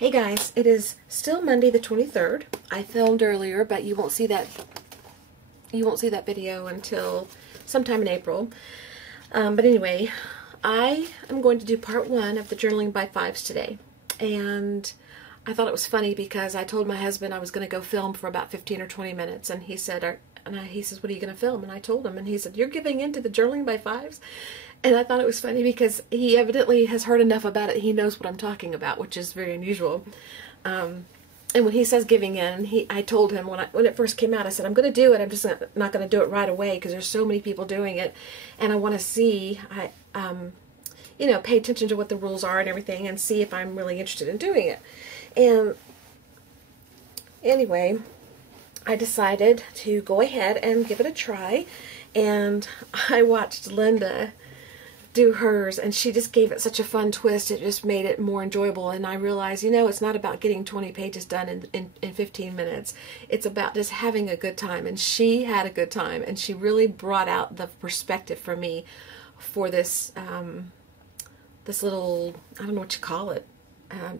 Hey guys, it is still Monday the 23rd. I filmed earlier, but you won't see that video until sometime in April. But anyway, I am going to do part 1 of the journaling by 5's today. And I thought it was funny because I told my husband I was going to go film for about 15 or 20 minutes, and he said, he says, "What are you going to film?" And I told him, and he said, "You're giving in to the journaling by 5's?" And I thought it was funny because he evidently has heard enough about it. He knows what I'm talking about, which is very unusual. And when he says giving in, I told him when it first came out, I said, "I'm going to do it. I'm just not going to do it right away because there's so many people doing it, and I want to see, pay attention to what the rules are and everything, and see if I'm really interested in doing it." And anyway, I decided to go ahead and give it a try, and I watched Linda do hers, and she just gave it such a fun twist. It just made it more enjoyable, and I realized, it's not about getting 20 pages done in 15 minutes. It's about just having a good time, and she had a good time, and she really brought out the perspective for me for this this little, I don't know what you call it,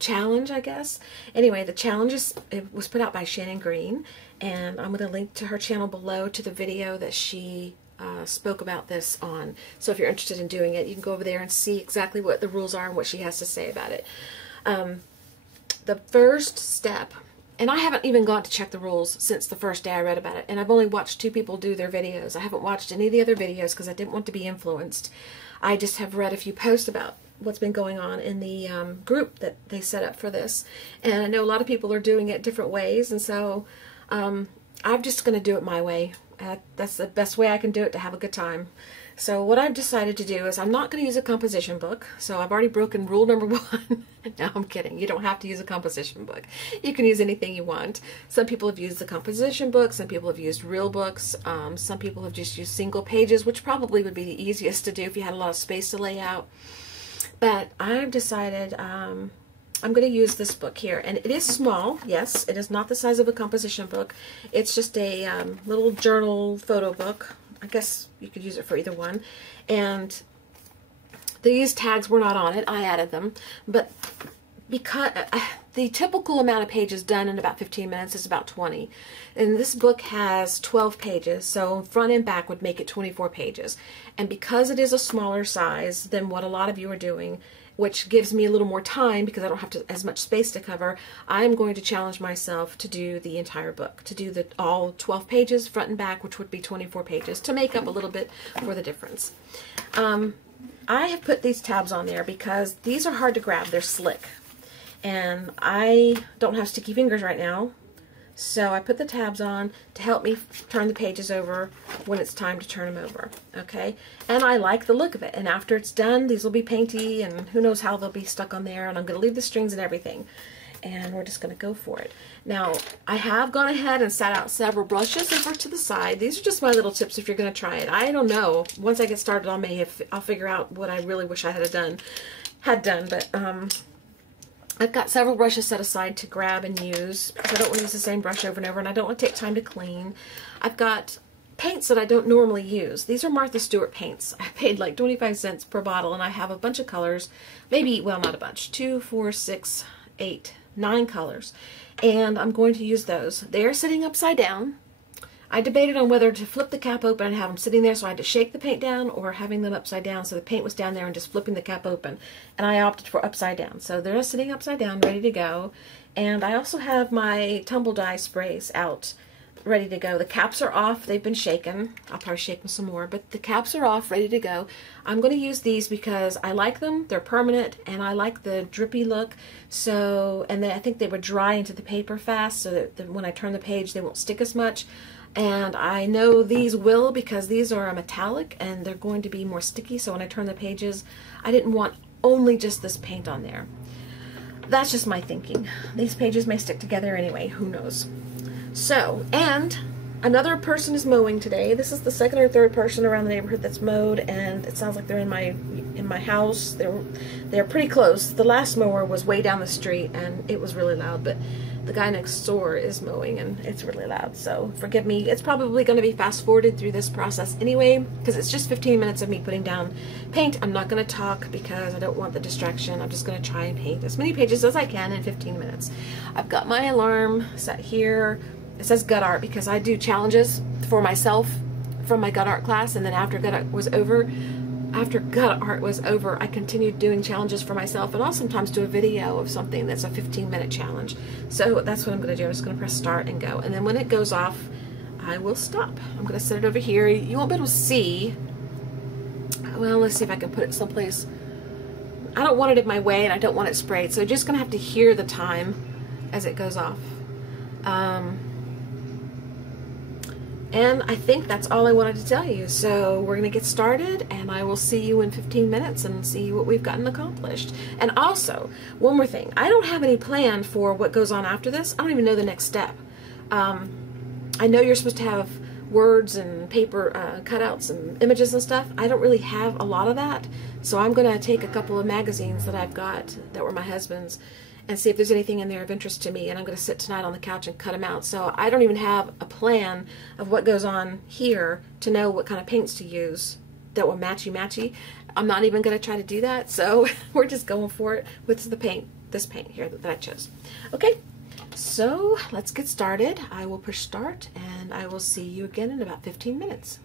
challenge, I guess. Anyway, the challenge was put out by Shannon, and I'm going to link to her channel below to the video that she spoke about this on. So if you're interested in doing it, you can go over there and see exactly what the rules are and what she has to say about it. The first step, and I haven't even gone to check the rules since the first day I read about it, and I've only watched 2 people do their videos. I haven't watched any of the other videos because I didn't want to be influenced. I just have read a few posts about what's been going on in the group that they set up for this, and I know a lot of people are doing it different ways, and so I'm just going to do it my way. That's the best way I can do it to have a good time. So what I've decided to do is I'm not going to use a composition book. So I've already broken rule number 1. No, I'm kidding. You don't have to use a composition book. You can use anything you want. Some people have used the composition book. Some people have used real books. Some people have just used single pages, which probably would be the easiest to do if you had a lot of space to lay out. But I've decided I'm going to use this book here, and it is small. Yes, it is not the size of a composition book. It's just a little journal photo book. I guess you could use it for either one. And these tags were not on it. I added them. But because the typical amount of pages done in about 15 minutes is about 20. And this book has 12 pages, so front and back would make it 24 pages. And because it is a smaller size than what a lot of you are doing, which gives me a little more time because I don't have as much space to cover, I'm going to challenge myself to do the entire book, to do all 12 pages front and back, which would be 24 pages, to make up a little bit for the difference. I have put these tabs on there because these are hard to grab. They're slick, and I don't have sticky fingers right now, so I put the tabs on to help me turn the pages over when it's time to turn them over, okay? And I like the look of it, and after it's done, these will be painty, and who knows how they'll be stuck on there, and I'm going to leave the strings and everything, and we're just going to go for it. Now, I have gone ahead and set out several brushes over to the side. These are just my little tips if you're going to try it. I don't know. Once I get started, I'll figure out what I really wish I had done, but I've got several brushes set aside to grab and use because I don't want to use the same brush over and over, and I don't want to take time to clean. I've got paints that I don't normally use. These are Martha Stewart paints. I paid like 25 cents per bottle, and I have a bunch of colors. Maybe, well, not a bunch. 2, 4, 6, 8, 9 colors. And I'm going to use those. They are sitting upside down. I debated on whether to flip the cap open and have them sitting there so I had to shake the paint down, or having them upside down so the paint was down there and just flipping the cap open. And I opted for upside down. So they're sitting upside down, ready to go. And I also have my tumble dye sprays out, ready to go. The caps are off. They've been shaken. I'll probably shake them some more, but the caps are off, ready to go. I'm going to use these because I like them. They're permanent, and I like the drippy look. So, and then I think they would dry into the paper fast, so that when I turn the page, they won't stick as much. And I know these will because these are a metallic and they're going to be more sticky, so when I turn the pages, I didn't want only just this paint on there. That's just my thinking. These pages may stick together anyway, who knows. So, and another person is mowing today. This is the second or third person around the neighborhood that's mowed, and it sounds like they're in my my house. They're pretty close. The last mower was way down the street and it was really loud, but the guy next door is mowing and it's really loud, so forgive me. It's probably going to be fast forwarded through this process anyway, because it's just 15 minutes of me putting down paint. I'm not going to talk because I don't want the distraction. I'm just going to try and paint as many pages as I can in 15 minutes. I've got my alarm set here. It says gut art because I do challenges for myself from my gut art class, and then after gut art was over, I continued doing challenges for myself, and I'll sometimes do a video of something that's a 15-minute challenge. So that's what I'm going to do. I'm just going to press start and go, and then when it goes off, I will stop. I'm going to set it over here. You won't be able to see. Well, let's see if I can put it someplace. I don't want it in my way, and I don't want it sprayed, so you're just going to have to hear the time as it goes off. And I think that's all I wanted to tell you. So we're going to get started, and I will see you in 15 minutes and see what we've gotten accomplished. And also, one more thing. I don't have any plan for what goes on after this. I don't even know the next step. I know you're supposed to have words and paper cutouts and images and stuff. I don't really have a lot of that. So I'm going to take a couple of magazines that I've got that were my husband's and see if there's anything in there of interest to me, and I'm going to sit tonight on the couch and cut them out. So I don't even have a plan of what goes on here to know what kind of paints to use that will matchy-matchy. I'm not even going to try to do that, so we're just going for it with the paint, this paint here that I chose. Okay, so let's get started. I will push start, and I will see you again in about 15 minutes.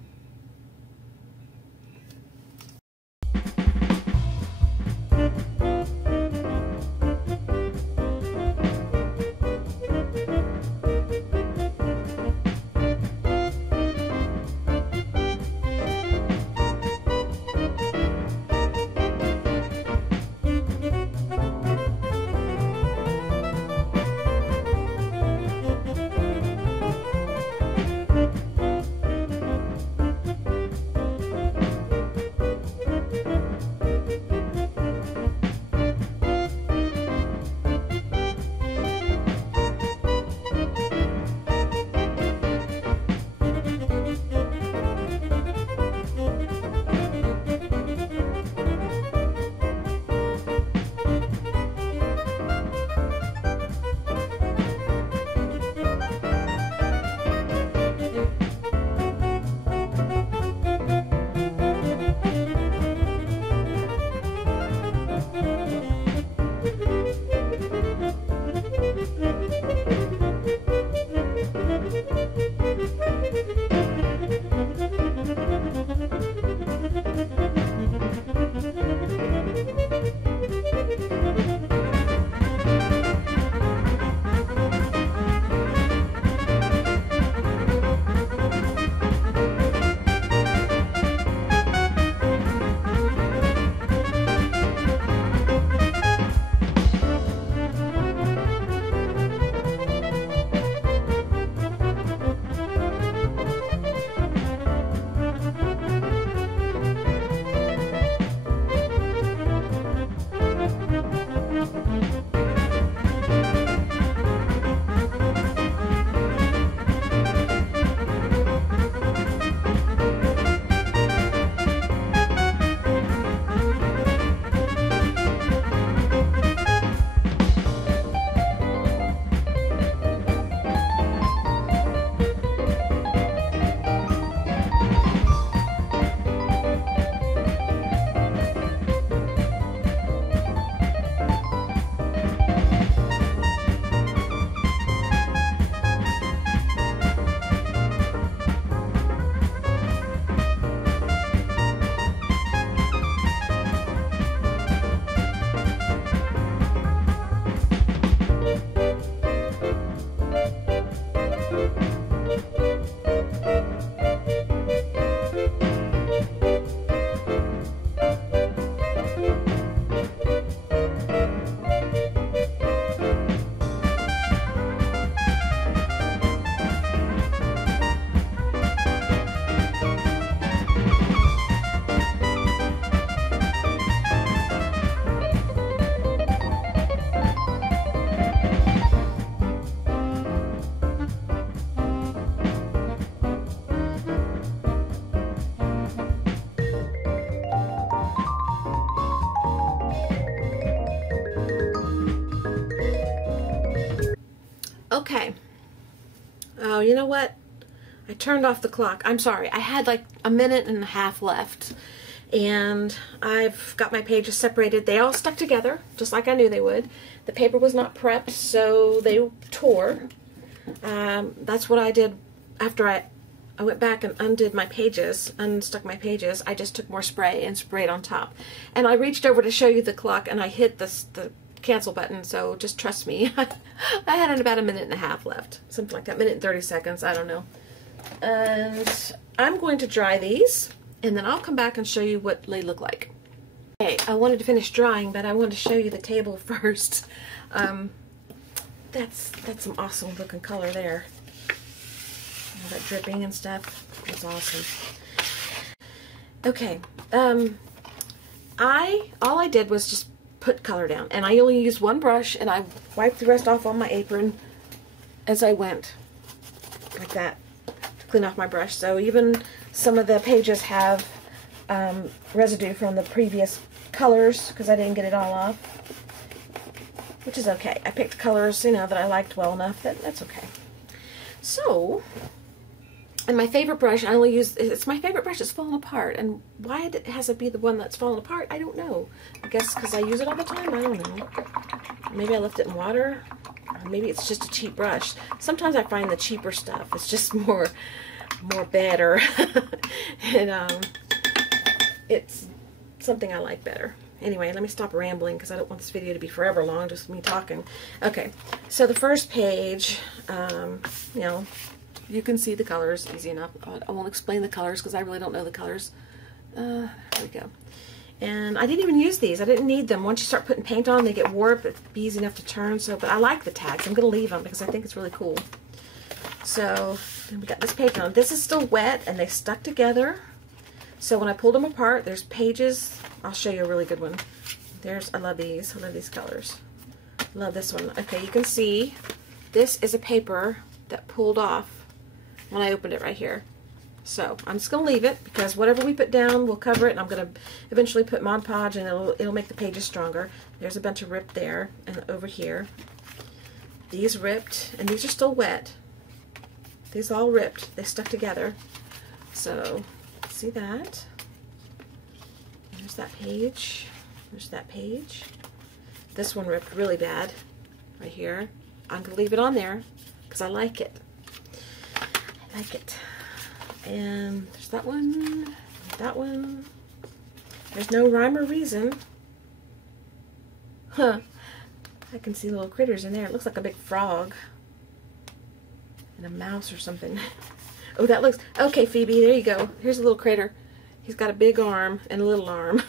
Okay. Oh, you know what? I turned off the clock. I'm sorry. I had like a minute and a half left. And I've got my pages separated. They all stuck together, just like I knew they would. The paper was not prepped, so they tore. That's what I did after I went back and undid my pages, unstuck my pages. I just took more spray and sprayed on top. And I reached over to show you the clock, and I hit the cancel button, so just trust me. I had about a minute and a half left. Something like that, minute and 30 seconds, I don't know. And I'm going to dry these, and then I'll come back and show you what they look like. Okay, I wanted to finish drying, but I wanted to show you the table first. That's some awesome looking color there. All that dripping and stuff. That's awesome. Okay, all I did was just put color down, and I only used one brush, and I wiped the rest off on my apron as I went, like that, to clean off my brush. So even some of the pages have residue from the previous colors because I didn't get it all off, which is okay. I picked colors, you know, that I liked well enough that that's okay. So, and my favorite brush, I only use, it's my favorite brush, it's falling apart. And why has it be the one that's falling apart? I don't know. I guess because I use it all the time? I don't know. Maybe I left it in water. Or maybe it's just a cheap brush. Sometimes I find the cheaper stuff, it's just more better. And it's something I like better. Anyway, let me stop rambling because I don't want this video to be forever long, just me talking. Okay, so the first page, you know, you can see the colors easy enough. I won't explain the colors because I really don't know the colors. There we go. And I didn't even use these. I didn't need them. Once you start putting paint on, they get warped. It'd be easy enough to turn. So, but I like the tags. I'm going to leave them because I think it's really cool. So, then we got this page on. This is still wet, and they stuck together. So when I pulled them apart, there's pages. I'll show you a really good one. I love these. I love these colors. Love this one. Okay, you can see this is a paper that pulled off when I opened it right here. So I'm just going to leave it because whatever we put down will cover it, and I'm going to eventually put Mod Podge, and it'll make the pages stronger. There's a bunch of ripped there and over here. These ripped, and these are still wet. These all ripped. They stuck together. So see that? There's that page. There's that page. This one ripped really bad right here. I'm going to leave it on there because I like it. I like it. And there's that one. That one. There's no rhyme or reason. Huh. I can see little critters in there. It looks like a big frog. And a mouse or something. Oh, that looks... Okay, Phoebe, there you go. Here's a little critter. He's got a big arm and a little arm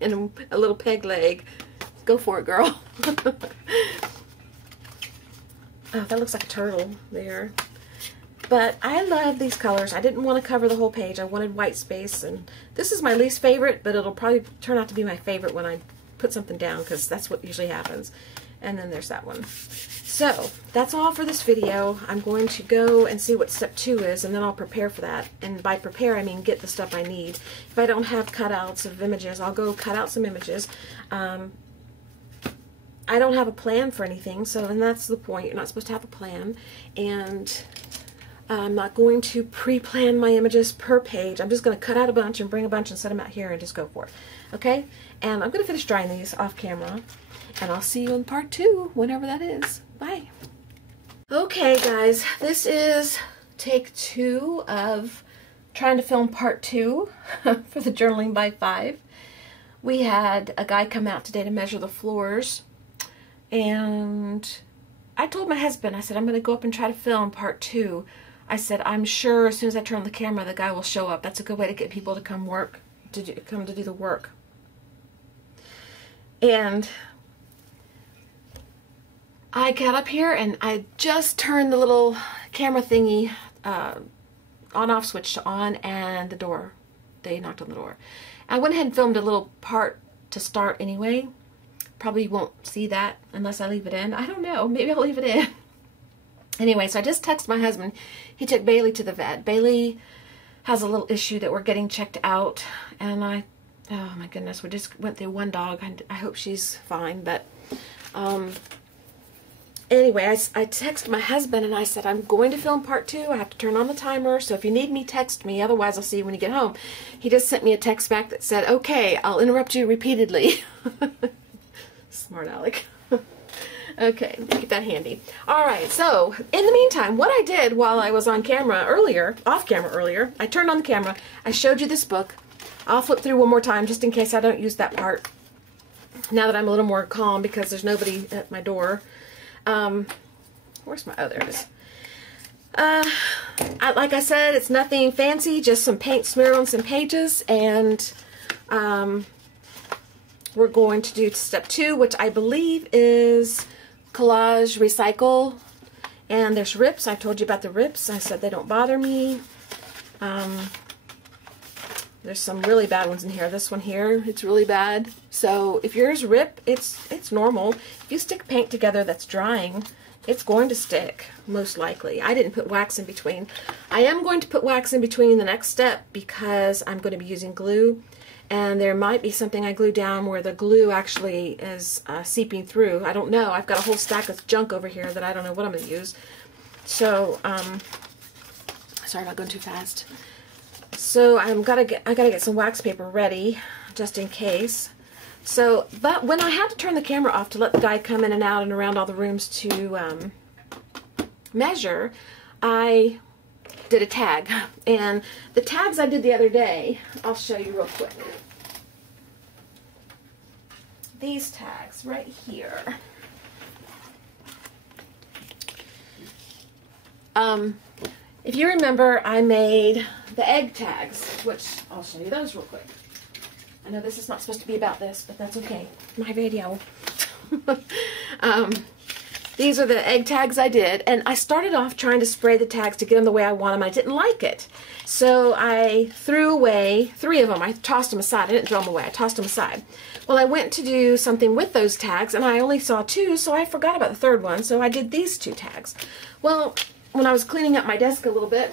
and a little peg leg. Go for it, girl. Oh, that looks like a turtle there. But I love these colors. I didn't want to cover the whole page. I wanted white space, and this is my least favorite, but it'll probably turn out to be my favorite when I put something down, because that's what usually happens. And then there's that one. So that's all for this video. I'm going to go and see what step 2 is, and then I'll prepare for that. And by prepare, I mean get the stuff I need. If I don't have cutouts of images, I'll go cut out some images. I don't have a plan for anything, so and that's the point. You're not supposed to have a plan. And I'm not going to pre-plan my images per page. I'm just going to cut out a bunch and bring a bunch and set them out here and just go for it. Okay? And I'm going to finish drying these off camera. And I'll see you in part 2, whenever that is. Bye. Okay, guys. This is take 2 of trying to film part 2 for the Journaling by 5. We had a guy come out today to measure the floors. And I told my husband, I said, I'm going to go up and try to film part 2. I said, I'm sure as soon as I turn on the camera, the guy will show up. That's a good way to get people to come to do the work. And I got up here and I just turned the little camera thingy on-off switch to on, and the door. They knocked on the door. I went ahead and filmed a little part to start anyway. Probably won't see that unless I leave it in. I don't know. Maybe I'll leave it in. Anyway, so I just texted my husband. He took Bailey to the vet. Bailey has a little issue that we're getting checked out. And oh my goodness, we just went through one dog. I hope she's fine. But anyway, I texted my husband and I said, I'm going to film part 2. I have to turn on the timer, so if you need me, text me. Otherwise, I'll see you when you get home. He just sent me a text back that said, okay, I'll interrupt you repeatedly. Smart Alec. Okay, keep that handy. Alright, so, in the meantime, what I did while I was on camera earlier, off camera earlier, I turned on the camera, I showed you this book. I'll flip through one more time just in case I don't use that part. Now that I'm a little more calm because there's nobody at my door. Where's my, oh, there it is. Like I said, it's nothing fancy, just some paint smeared on some pages, and we're going to do step 2, which I believe is collage recycle. And there's rips. I told you about the rips. I said they don't bother me. There's some really bad ones in here. This one here, it's really bad. So if yours rip, it's normal. If you stick paint together that's drying, it's going to stick, most likely. I didn't put wax in between. I am going to put wax in between the next step because I'm going to be using glue. And there might be something I glue down where the glue actually is seeping through. I don't know. I've got a whole stack of junk over here that I don't know what I'm going to use. So, sorry about going too fast. So I gotta get some wax paper ready just in case. So, but when I had to turn the camera off to let the guy come in and out and around all the rooms to measure, I did a tag. And the tags I did the other day, I'll show you real quick. These tags right here. If you remember, I made the egg tags, which I'll show you those real quick. I know this is not supposed to be about this, but that's okay. My video. These are the egg tags I did, and I started off trying to spray the tags to get them the way I want them. I didn't like it. So I threw away 3 of them. I tossed them aside. I didn't throw them away. I tossed them aside. Well, I went to do something with those tags, and I only saw 2, so I forgot about the 3rd one, so I did these 2 tags. Well, when I was cleaning up my desk a little bit,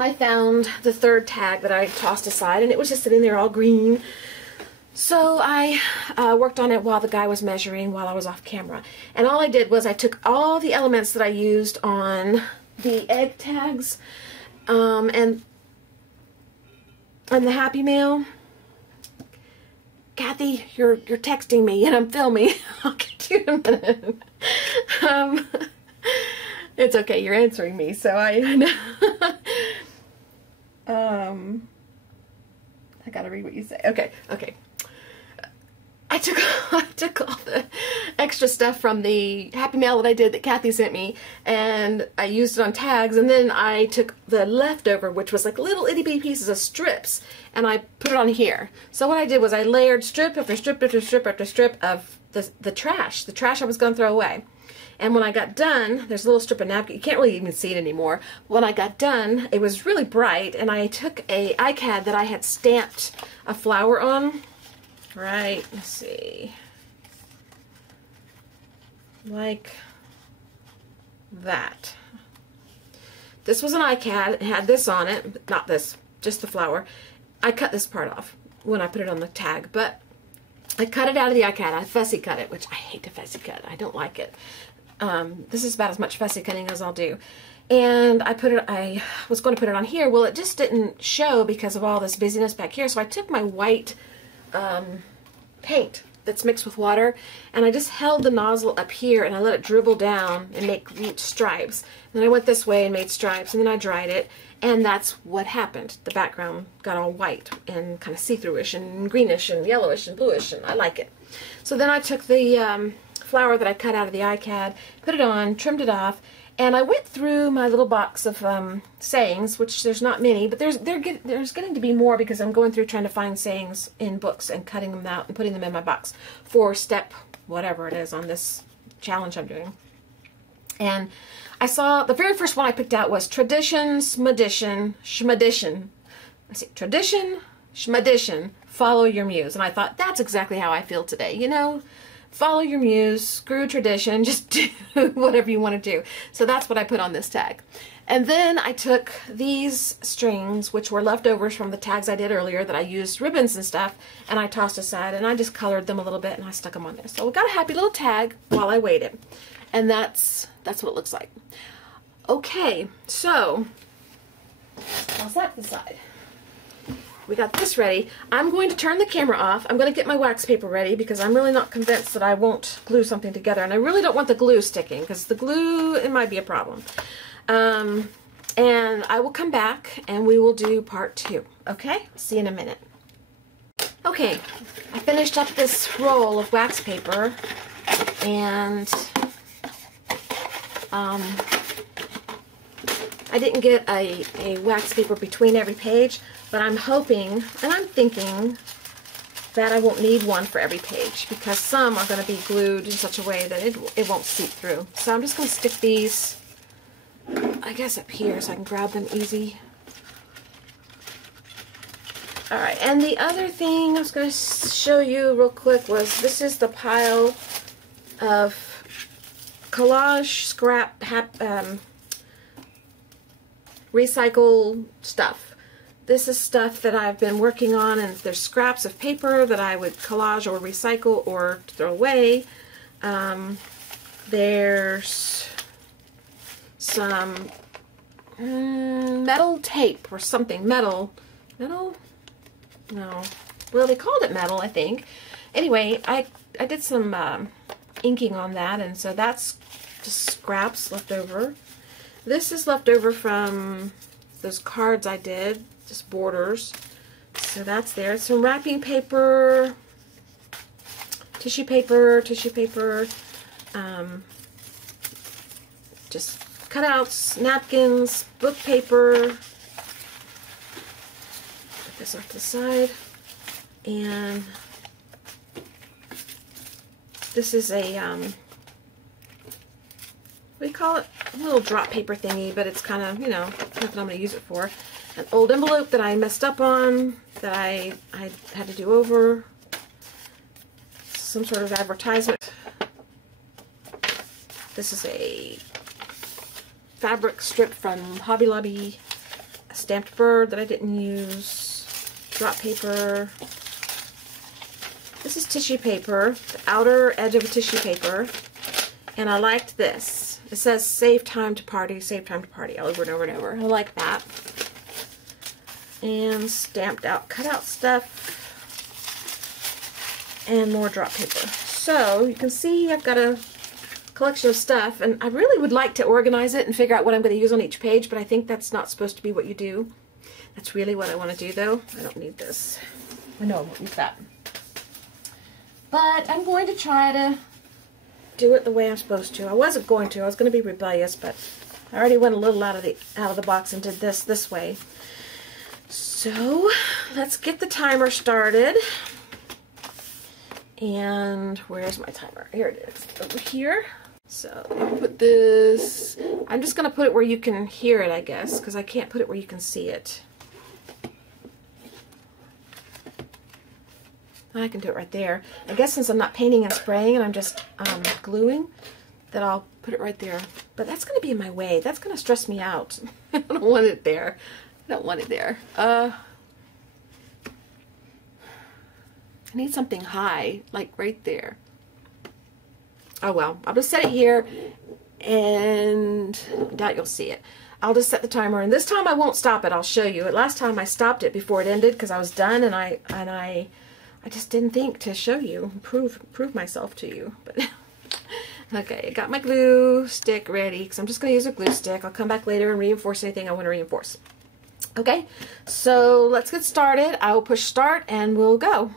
I found the 3rd tag that I tossed aside, and it was just sitting there all green. So I worked on it while the guy was measuring, while I was off camera. And all I did was I took all the elements that I used on the egg tags and the Happy Mail. Kathy, you're texting me and I'm filming. I'll get to you in a minute. It's okay, you're answering me, so I gotta read what you say. Okay. I took all the extra stuff from the Happy Mail that I did that Kathy sent me, and I used it on tags, and then I took the leftover, which was like little itty bitty pieces of strips, and I put it on here. So what I did was I layered strip after strip after strip after strip of the trash I was going to throw away. And when I got done, there's a little strip of napkin. You can't really even see it anymore. When I got done, it was really bright, and I took a iCad that I had stamped a flower on. Right, let's see. Like that. This was an iCad. It had this on it, but not this, just the flower. I cut this part off when I put it on the tag, but I cut it out of the iCad. I fussy cut it, which I hate to fussy cut. I don't like it. This is about as much fussy cutting as I'll do. And I was going to put it on here. Well, it just didn't show because of all this busyness back here. So I took my white paint that's mixed with water, and I just held the nozzle up here and I let it dribble down and make stripes. And then I went this way and made stripes, and then I dried it, and that's what happened. The background got all white and kind of see-through-ish and greenish and yellowish and bluish, and I like it. So then I took the flower that I cut out of the iCad, put it on, trimmed it off, and I went through my little box of sayings, which there's not many, but there's getting to be more because I'm going through trying to find sayings in books and cutting them out and putting them in my box for step whatever it is on this challenge I'm doing. And I saw the very first one I picked out was tradition, smadition, schmadition. Let's see, tradition, schmadition, follow your muse. And I thought, that's exactly how I feel today, you know? Follow your muse, screw tradition, just do whatever you want to do. So that's what I put on this tag. And then I took these strings, which were leftovers from the tags I did earlier that I used ribbons and stuff, and I tossed aside, and I just colored them a little bit and I stuck them on there. So we got a happy little tag while I waited. And that's what it looks like. Okay, so I'll set the side. We got this ready. I'm going to turn the camera off. I'm going to get my wax paper ready because I'm really not convinced that I won't glue something together. And I really don't want the glue sticking because the glue, it might be a problem. And I will come back and we will do part 2. Okay? See you in a minute. Okay, I finished up this roll of wax paper and I didn't get a wax paper between every page, but I'm hoping and I'm thinking that I won't need one for every page because some are going to be glued in such a way that it won't seep through. So I'm just going to stick these, I guess, up here so I can grab them easy. Alright, and the other thing I was going to show you real quick was this is the pile of collage scrap recycle stuff. This is stuff that I've been working on, and there's scraps of paper that I would collage or recycle or throw away. There's some metal tape or something. Metal? No. Well, they called it metal, I think. Anyway, I did some inking on that, and so that's just scraps left over. This is left over from those cards I did, just borders. So that's there. Some wrapping paper, tissue paper, just cutouts, napkins, book paper. Put this off to the side. And this is a, what do you call it? A little drop paper thingy, but it's kind of, you know, nothing I'm going to use it for. An old envelope that I messed up on, that I had to do over. Some sort of advertisement. This is a fabric strip from Hobby Lobby. A stamped bird that I didn't use. Drop paper. This is tissue paper, the outer edge of a tissue paper. And I liked this. It says save time to party over and over and over. I like that. And stamped out cutout stuff. And more drop paper. So you can see I've got a collection of stuff, and I really would like to organize it and figure out what I'm going to use on each page, but I think that's not supposed to be what you do. That's really what I want to do, though. I don't need this. I know I won't use that. But I'm going to try to do it the way I'm supposed to. I wasn't going to. I was going to be rebellious, but I already went a little out of the box and did this way. So let's get the timer started. And where's my timer? Here it is, over here. So put this. I'm just going to put it where you can hear it, I guess, because I can't put it where you can see it. I can do it right there. I guess since I'm not painting and spraying and I'm just gluing, that I'll put it right there. But that's going to be in my way. That's going to stress me out. I don't want it there. I don't want it there. I need something high, like right there. Oh well, I'll just set it here, and I doubt you'll see it. I'll just set the timer, and this time I won't stop it. I'll show you. Last time I stopped it before it ended because I was done, and I just didn't think to show you, prove myself to you. But okay, I got my glue stick ready because I'm just going to use a glue stick. I'll come back later and reinforce anything I want to reinforce. Okay, so let's get started. I will push start and we'll go.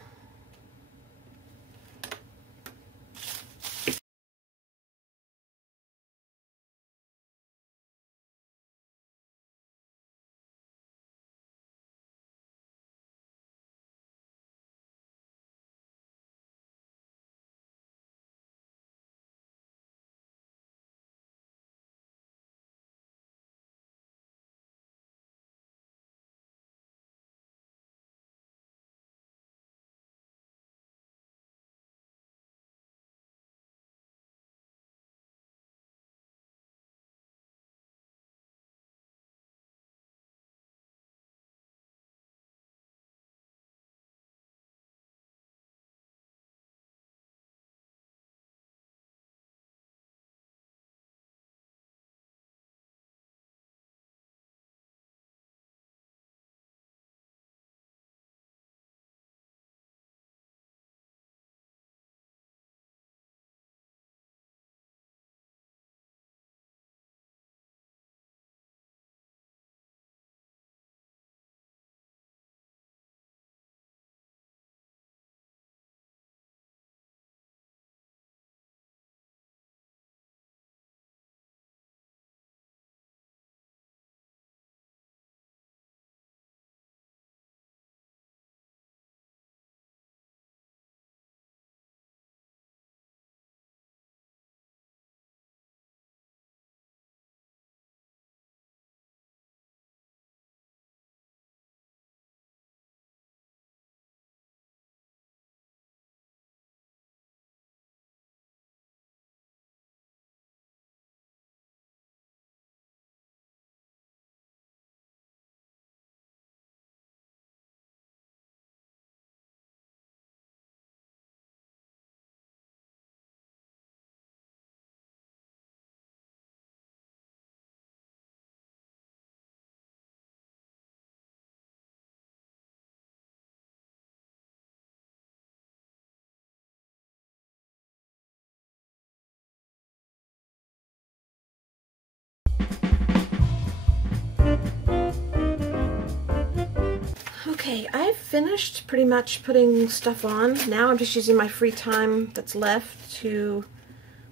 Okay, I've finished pretty much putting stuff on. Now I'm just using my free time that's left to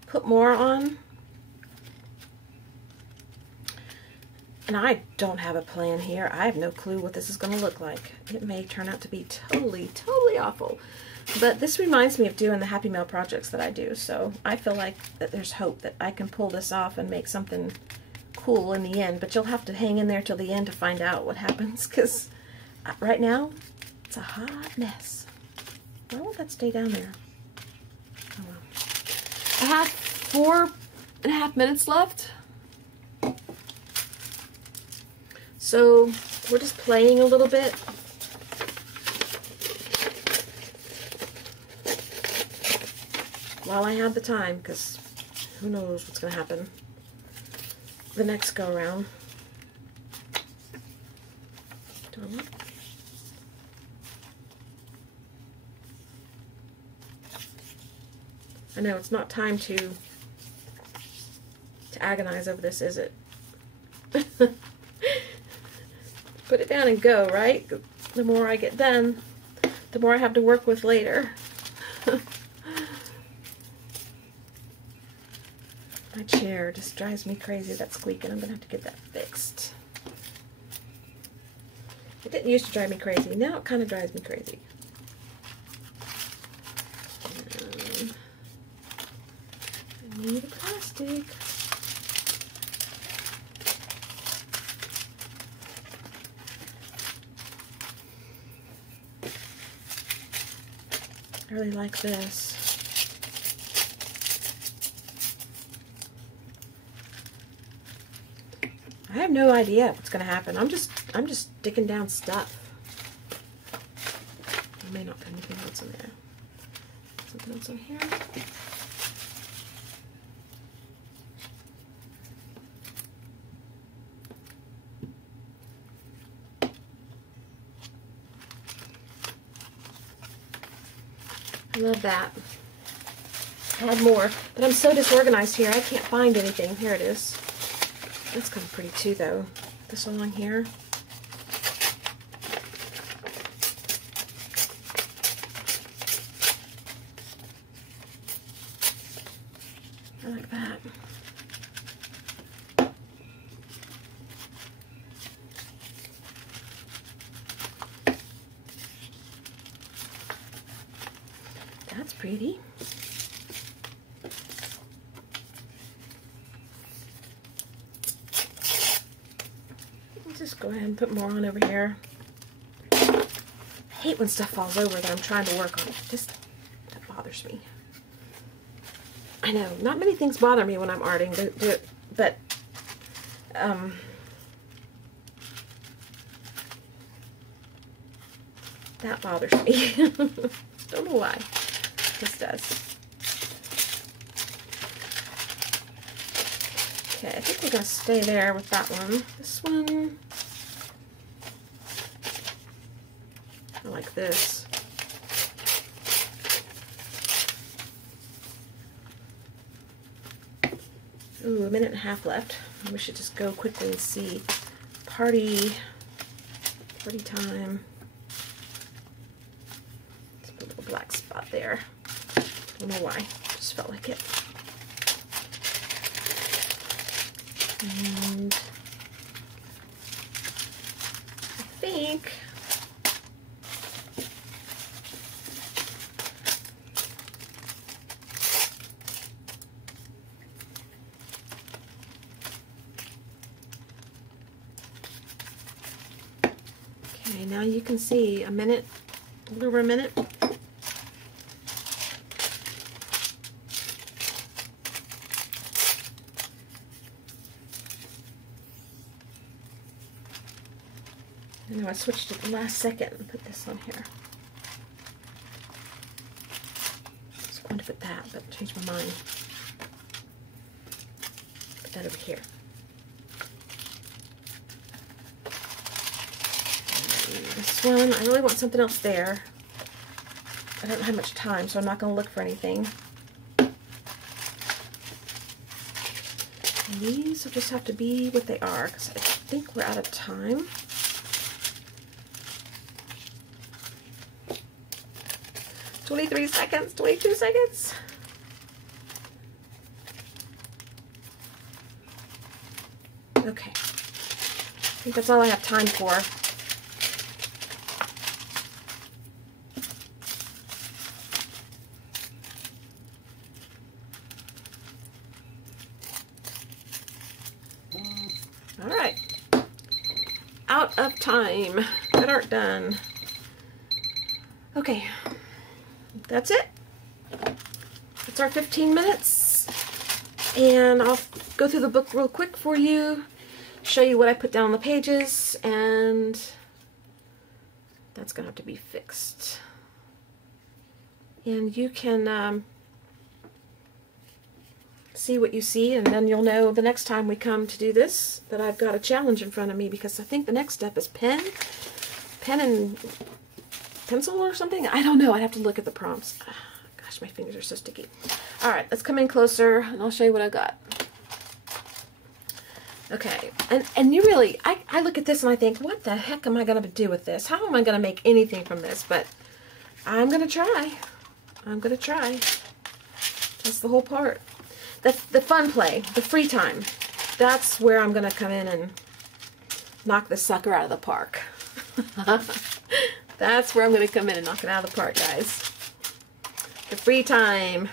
put more on. And I don't have a plan here. I have no clue what this is going to look like. It may turn out to be totally, totally awful. But this reminds me of doing the Happy Mail projects that I do. So I feel like that there's hope that I can pull this off and make something cool in the end. But you'll have to hang in there till the end to find out what happens, because right now it's a hot mess. Why won't that stay down there? Oh well. I have 4.5 minutes left. So we're just playing a little bit. While I have the time, because who knows what's going to happen the next go around. I know it's not time to agonize over this, is it? Put it down and go, right? The more I get done, the more I have to work with later. My chair just drives me crazy, that squeaking. I'm going to have to get that fixed. It didn't used to drive me crazy. Now it kind of drives me crazy. I need a plastic. I really like this. I have no idea what's going to happen. I'm just sticking down stuff. I may not put anything else in there. Something else in here. I love that. I had more, but I'm so disorganized here. I can't find anything. Here it is. That's kind of pretty too, though. This along here. I like that. That's pretty. Just go ahead and put more on over here. I hate when stuff falls over that I'm trying to work on. That bothers me. I know, not many things bother me when I'm arting, but that bothers me. Don't know why. This does. Okay, I think we're going to stay there with that one. This one, I like this. Ooh, a minute and a half left. We should just go quickly and see. Party time. Let's put a little black spot there. Don't know why, just felt like it. And I think okay, now you can see a minute, a little over a minute. I know I switched at the last second and put this on here. I was going to put that, but changed my mind. Put that over here. And this one, I really want something else there. I don't have much time, so I'm not going to look for anything. And these will just have to be what they are, because I think we're out of time. 23 seconds, 22 seconds. Okay. I think that's all I have time for. All right. Out of time. Good art done. Okay. That's it. That's our 15 minutes. And I'll go through the book real quick for you, show you what I put down on the pages, and that's going to have to be fixed. And you can see what you see, and then you'll know the next time we come to do this that I've got a challenge in front of me, because I think the next step is pen and pencil or something. I don't know. I'd have to look at the prompts. Gosh, my fingers are so sticky. All right, let's come in closer and I'll show you what I got. Okay, and you really, I look at this and I think, what the heck am I going to do with this? How am I going to make anything from this? But I'm going to try. I'm going to try. That's the whole part. The fun play, the free time. That's where I'm going to come in and knock this sucker out of the park. That's where I'm going to come in and knock it out of the park, guys. The free time.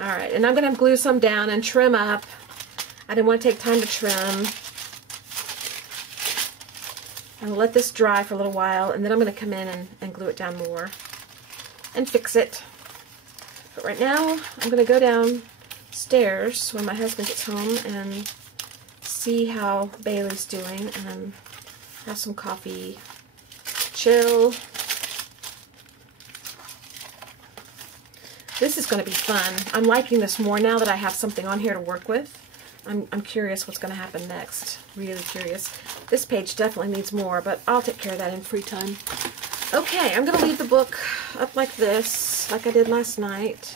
Alright, and I'm going to glue some down and trim up. I didn't want to take time to trim. I'm going to let this dry for a little while, and then I'm going to come in and glue it down more and fix it. But right now, I'm going to go downstairs when my husband gets home and see how Bailey's doing and have some coffee, chill. This is going to be fun. I'm liking this more now that I have something on here to work with. I'm curious what's going to happen next. Really curious. This page definitely needs more, but I'll take care of that in free time. Okay, I'm going to leave the book up like this, like I did last night,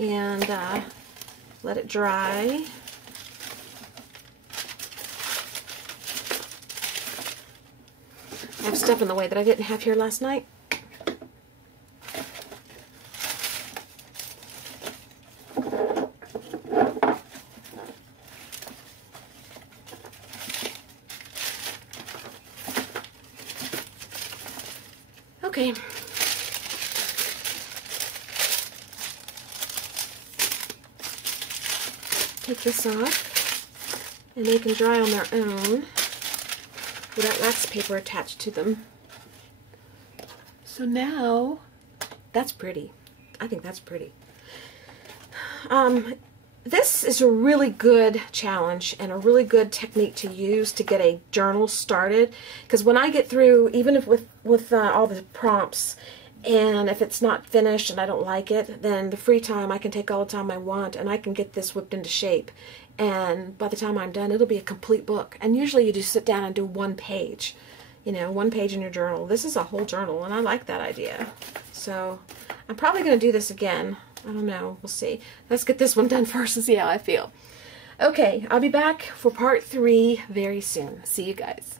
and let it dry. I have stuff in the way that I didn't have here last night. Okay. Take this off, and they can dry on their own without wax paper attached to them. So now, that's pretty. I think that's pretty. This is a really good challenge and a really good technique to use to get a journal started, because when I get through, even if with all the prompts, and if it's not finished and I don't like it, then the free time, I can take all the time I want and I can get this whipped into shape, and by the time I'm done, it'll be a complete book. And usually you just sit down and do one page, you know, one page in your journal. This is a whole journal, and I like that idea. So I'm probably going to do this again. I don't know. We'll see. Let's get this one done first and see how I feel. Okay, I'll be back for part 3 very soon. See you guys.